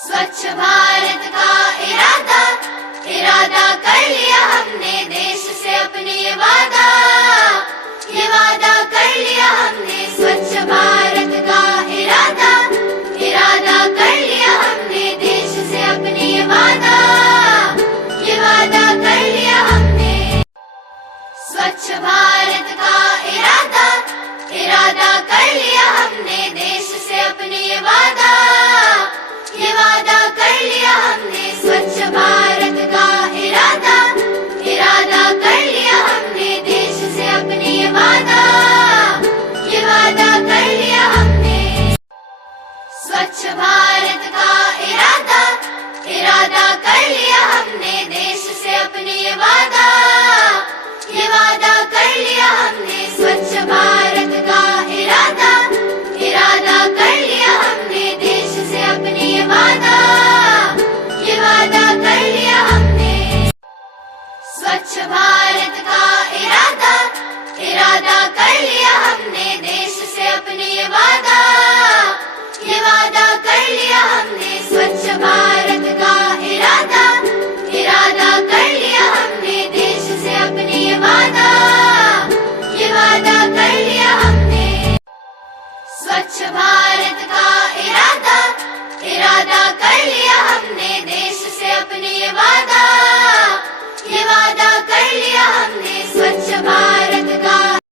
स्वच्छ भारत का इरादा इरादा कर लिया हमने, देश से अपने ये वादा कर लिया हमने। स्वच्छ भारत का इरादा इरादा कर लिया हमने, देश से अपने ये वादा कर लिया हमने। स्वच्छ भारत का इरादा इरादा कर लिया हमने, देश से अपने ये वादा कर लिया हमने। स्वच्छ भारत का इरादा इरादा कर लिया हमने, देश से अपने ये वादा कर लिया हमने। स्वच्छ भारत का इरादा इरादा कर लिया हमने, देश से अपने ये वादा कर लिया हमने। स्वच्छ भारत का इरादा इरादा कर लिया हमने, देश से अपने ये वादा कर लिया हमने। स्वच्छ भारत का इरादा इरादा